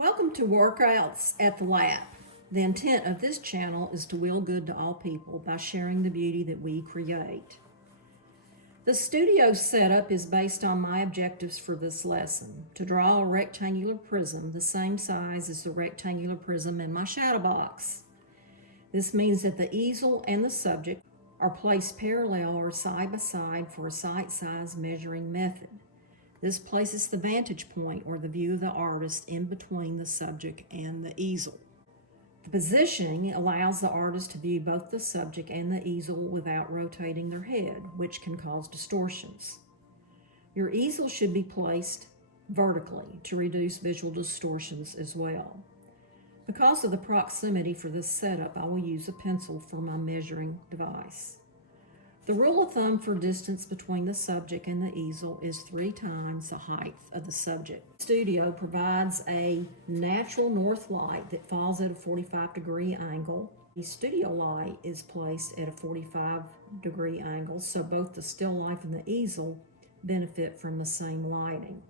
Welcome to Workouts at the Lab. The intent of this channel is to will good to all people by sharing the beauty that we create. The studio setup is based on my objectives for this lesson: to draw a rectangular prism the same size as the rectangular prism in my shadow box. This means that the easel and the subject are placed parallel or side by side for a sight size measuring method. This places the vantage point or the view of the artist in between the subject and the easel. The positioning allows the artist to view both the subject and the easel without rotating their head, which can cause distortions. Your easel should be placed vertically to reduce visual distortions as well. Because of the proximity for this setup, I will use a pencil for my measuring device. The rule of thumb for distance between the subject and the easel is 3 times the height of the subject. The studio provides a natural north light that falls at a 45-degree angle. The studio light is placed at a 45-degree angle, so both the still life and the easel benefit from the same lighting.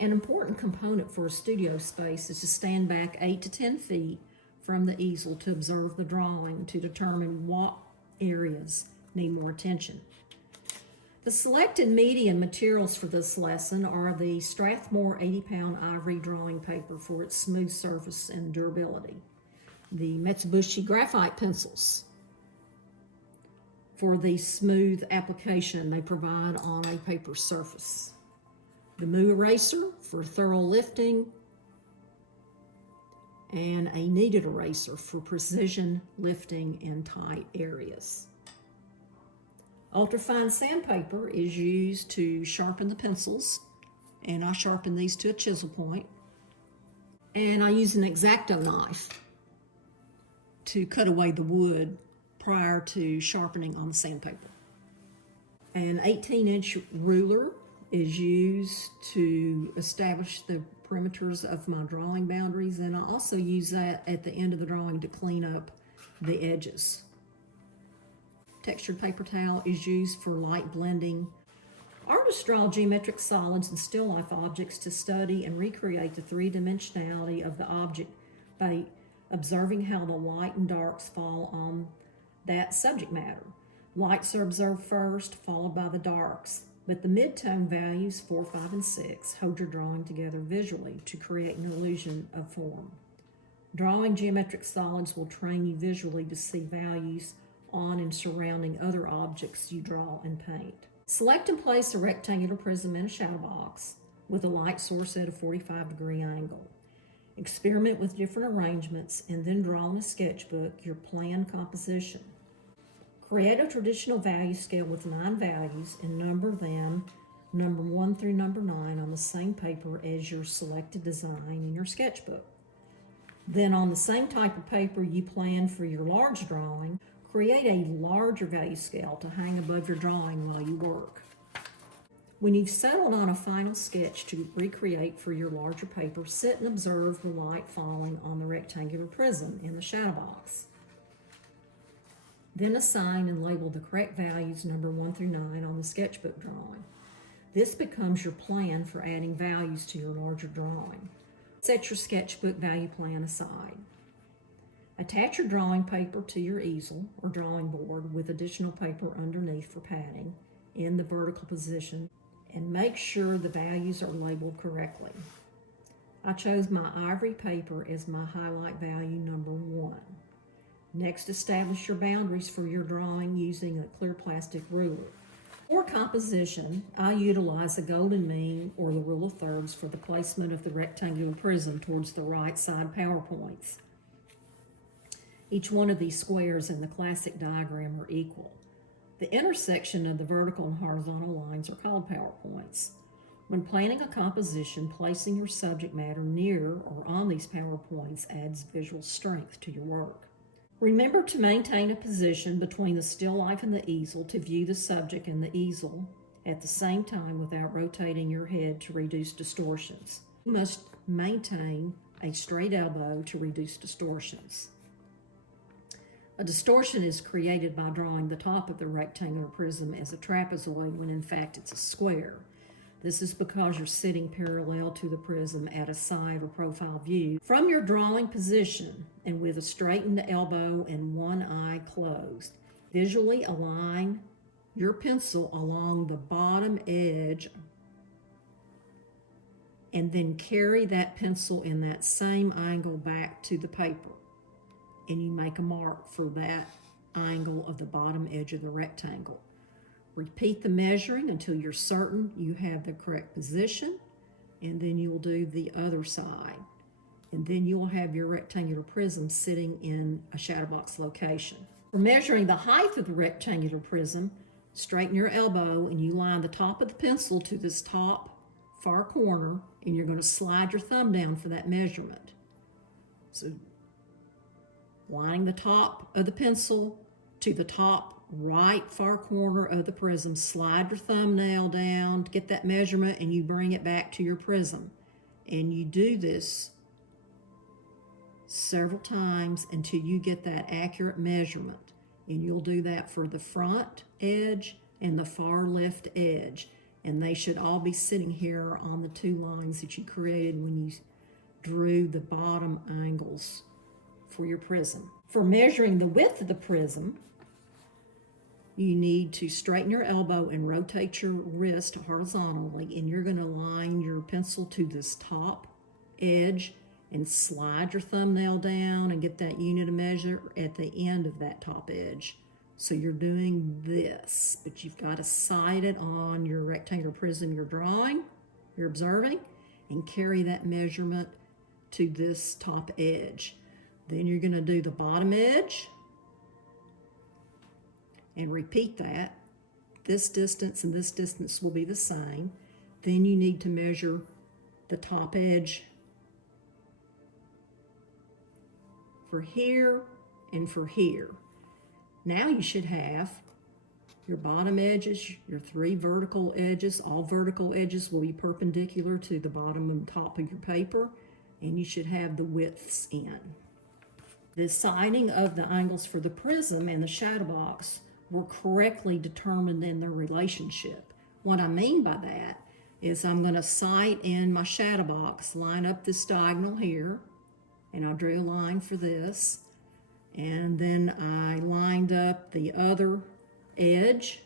An important component for a studio space is to stand back 8 to 10 feet from the easel to observe the drawing to determine what areas need more attention. The selected media and materials for this lesson are the Strathmore 80-pound ivory drawing paper for its smooth surface and durability, the Mitsubishi graphite pencils for the smooth application they provide on a paper surface, the Moo eraser for thorough lifting, and a kneaded eraser for precision lifting in tight areas. Ultrafine sandpaper is used to sharpen the pencils, and I sharpen these to a chisel point. And I use an X-Acto knife to cut away the wood prior to sharpening on the sandpaper. An 18-inch ruler is used to establish the perimeters of my drawing boundaries, and I also use that at the end of the drawing to clean up the edges. Textured paper towel is used for light blending. Artists draw geometric solids and still life objects to study and recreate the three-dimensionality of the object by observing how the light and darks fall on that subject matter. Lights are observed first, followed by the darks, but the mid-tone values 4, 5, and 6 hold your drawing together visually to create an illusion of form. Drawing geometric solids will train you visually to see values on and surrounding other objects you draw and paint. Select and place a rectangular prism in a shadow box with a light source at a 45-degree angle. Experiment with different arrangements and then draw in a sketchbook your planned composition. Create a traditional value scale with 9 values and number them number 1 through number 9 on the same paper as your selected design in your sketchbook. Then on the same type of paper you plan for your large drawing, create a larger value scale to hang above your drawing while you work. When you've settled on a final sketch to recreate for your larger paper, sit and observe the light falling on the rectangular prism in the shadow box. Then assign and label the correct values number 1 through 9 on the sketchbook drawing. This becomes your plan for adding values to your larger drawing. Set your sketchbook value plan aside. Attach your drawing paper to your easel or drawing board with additional paper underneath for padding in the vertical position, and make sure the values are labeled correctly. I chose my ivory paper as my highlight value number 1. Next, establish your boundaries for your drawing using a clear plastic ruler. For composition, I utilize a golden mean or the rule of thirds for the placement of the rectangular prism towards the right side power points. Each one of these squares in the classic diagram are equal. The intersection of the vertical and horizontal lines are called power points. When planning a composition, placing your subject matter near or on these power points adds visual strength to your work. Remember to maintain a position between the still life and the easel to view the subject and the easel at the same time without rotating your head to reduce distortions. You must maintain a straight elbow to reduce distortions. A distortion is created by drawing the top of the rectangular prism as a trapezoid when in fact it's a square. This is because you're sitting parallel to the prism at a side or profile view. From your drawing position and with a straightened elbow and one eye closed, visually align your pencil along the bottom edge and then carry that pencil in that same angle back to the paper. And you make a mark for that angle of the bottom edge of the rectangle. Repeat the measuring until you're certain you have the correct position, and then you'll do the other side. And then you'll have your rectangular prism sitting in a shadow box location. For measuring the height of the rectangular prism, straighten your elbow and you line the top of the pencil to this top far corner, and you're going to slide your thumb down for that measurement. So lining the top of the pencil to the top right far corner of the prism, slide your thumbnail down to get that measurement, and you bring it back to your prism. And you do this several times until you get that accurate measurement. And you'll do that for the front edge and the far left edge. And they should all be sitting here on the two lines that you created when you drew the bottom angles for your prism. For measuring the width of the prism, you need to straighten your elbow and rotate your wrist horizontally, and you're going to line your pencil to this top edge and slide your thumbnail down and get that unit of measure at the end of that top edge. So you're doing this, but you've got to sight it on your rectangular prism you're drawing, you're observing, and carry that measurement to this top edge. Then you're going to do the bottom edge and repeat that. This distance and this distance will be the same. Then you need to measure the top edge for here and for here. Now you should have your bottom edges, your three vertical edges. All vertical edges will be perpendicular to the bottom and top of your paper, and you should have the widths in. The sighting of the angles for the prism and the shadow box were correctly determined in their relationship. What I mean by that is I'm going to sight in my shadow box, line up this diagonal here, and I drew a line for this, and then I lined up the other edge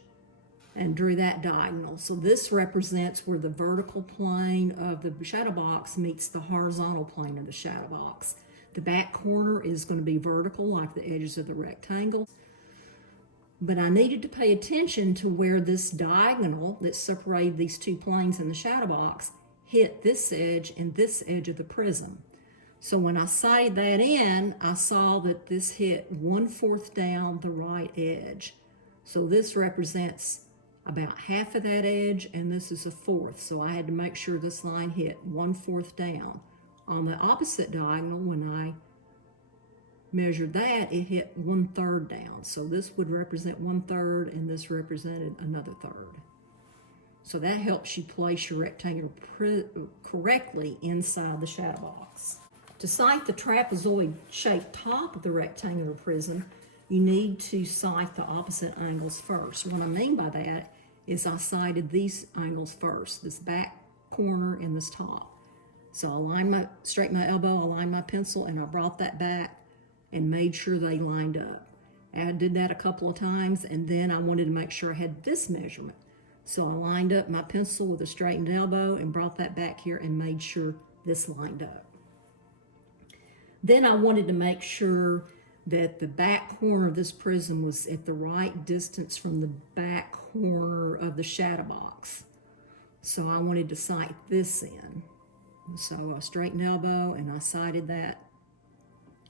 and drew that diagonal. So this represents where the vertical plane of the shadow box meets the horizontal plane of the shadow box. The back corner is going to be vertical like the edges of the rectangle. But I needed to pay attention to where this diagonal that separated these two planes in the shadow box hit this edge and this edge of the prism. So when I sighted that in, I saw that this hit 1/4 down the right edge. So this represents about half of that edge, and this is 1/4. So I had to make sure this line hit 1/4 down. On the opposite diagonal, when I measured that, it hit 1/3 down. So this would represent 1/3, and this represented another third. So that helps you place your rectangle correctly inside the shadow box. To sight the trapezoid-shaped top of the rectangular prism, you need to sight the opposite angles first. What I mean by that is I sighted these angles first, this back corner and this top. So I straightened my elbow, I lined my pencil, and I brought that back and made sure they lined up. I did that a couple of times, and then I wanted to make sure I had this measurement. So I lined up my pencil with a straightened elbow and brought that back here and made sure this lined up. Then I wanted to make sure that the back corner of this prism was at the right distance from the back corner of the shadow box. So I wanted to sight this in. So I straightened elbow and I sighted that,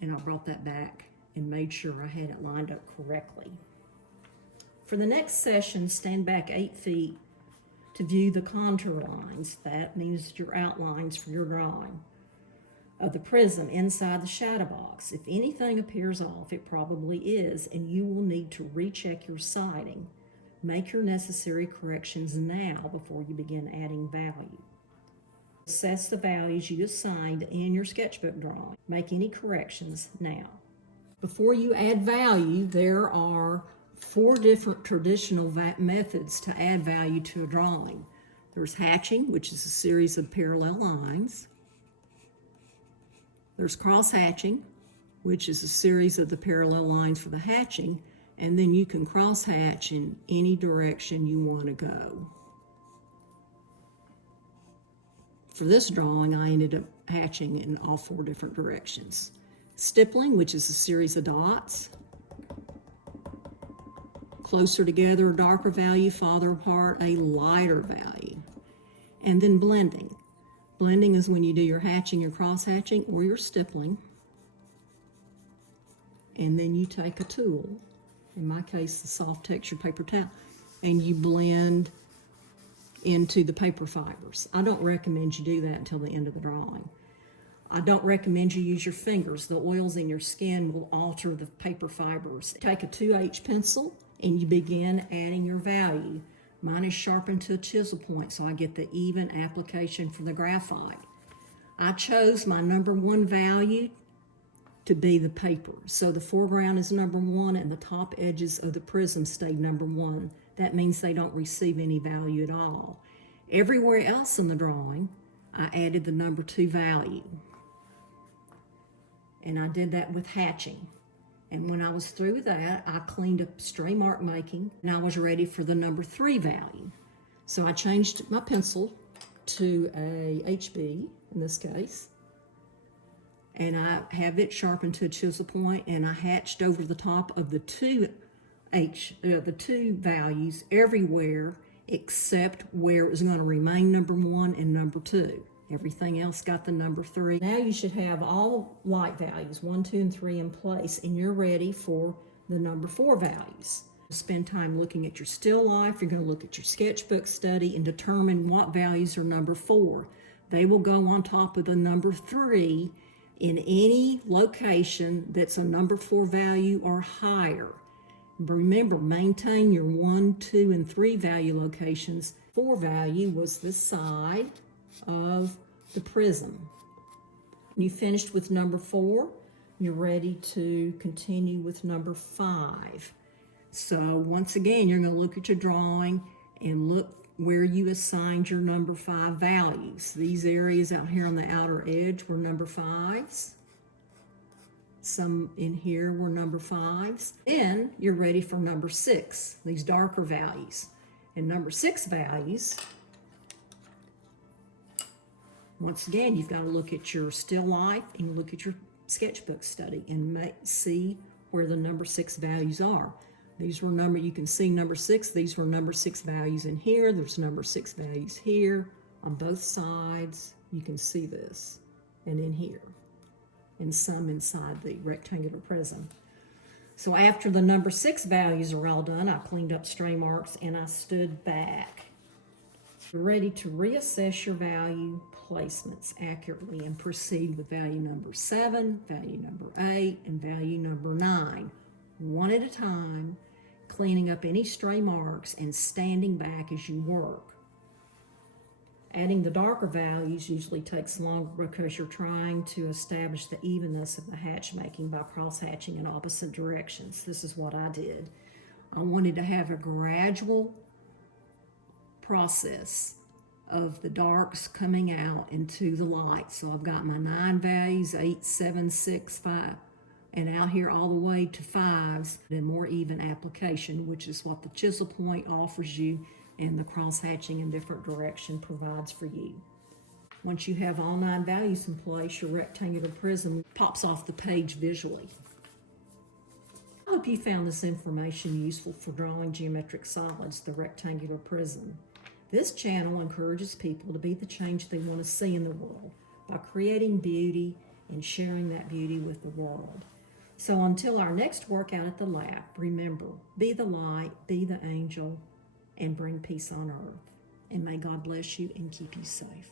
and I brought that back and made sure I had it lined up correctly. For the next session, stand back 8 feet to view the contour lines. That means your outlines for your drawing of the prism inside the shadow box. If anything appears off, it probably is, and you will need to recheck your sighting. Make your necessary corrections now before you begin adding value. Assess the values you assigned in your sketchbook drawing. Make any corrections now. Before you add value, there are 4 different traditional methods to add value to a drawing. There's hatching, which is a series of parallel lines. There's cross-hatching, which is a series of the parallel lines for the hatching, and then you can cross-hatch in any direction you want to go. For this drawing, I ended up hatching in all 4 different directions. Stippling, which is a series of dots. Closer together, a darker value, farther apart, a lighter value. And then blending. Blending is when you do your hatching, your cross-hatching, or your stippling. And then you take a tool, in my case, the soft texture paper towel, and you blend into the paper fibers. I don't recommend you do that until the end of the drawing. I don't recommend you use your fingers. The oils in your skin will alter the paper fibers. Take a 2H pencil and you begin adding your value. Mine is sharpened to a chisel point, so I get the even application for the graphite. I chose my number 1 value to be the paper. So the foreground is number 1 and the top edges of the prism stayed number 1. That means they don't receive any value at all. Everywhere else in the drawing, I added the number 2 value. And I did that with hatching. And when I was through with that, I cleaned up stray mark making, and I was ready for the number 3 value. So I changed my pencil to a HB in this case, and I have it sharpened to a chisel point, and I hatched over the top of the two values everywhere except where it was going to remain number 1 and number 2. Everything else got the number 3. Now you should have all light values, 1, 2, and 3 in place, and you're ready for the number 4 values. Spend time looking at your still life. You're going to look at your sketchbook study and determine what values are number 4. They will go on top of the number 3 in any location that's a number 4 value or higher. Remember, maintain your 1, 2, and 3 value locations. 4 value was the side of the prism. You finished with number 4. You're ready to continue with number 5. So once again, you're going to look at your drawing and look where you assigned your number 5 values. These areas out here on the outer edge were number 5s. Some in here were number 5s. Then you're ready for number 6, these darker values. And number 6 values, once again, you've got to look at your still life and look at your sketchbook study and see where the number 6 values are. These were you can see number 6, these were number 6 values in here. There's number 6 values here on both sides. You can see this, and in here, and some inside the rectangular prism. So after the number 6 values are all done, I cleaned up stray marks and I stood back. You're ready to reassess your value placements accurately and proceed with value number 7, value number 8, and value number 9. One at a time, cleaning up any stray marks and standing back as you work. Adding the darker values usually takes longer because you're trying to establish the evenness of the hatch making by cross-hatching in opposite directions. This is what I did. I wanted to have a gradual process of the darks coming out into the light. So I've got my 9 values, 8, 7, 6, 5, and out here all the way to 5s, and more even application, which is what the chisel point offers you and the cross-hatching in different direction provides for you. Once you have all 9 values in place, your rectangular prism pops off the page visually. I hope you found this information useful for drawing geometric solids, the rectangular prism. This channel encourages people to be the change they want to see in the world by creating beauty and sharing that beauty with the world. So until our next workout at the lab, remember, be the light, be the angel, and bring peace on earth. And may God bless you and keep you safe.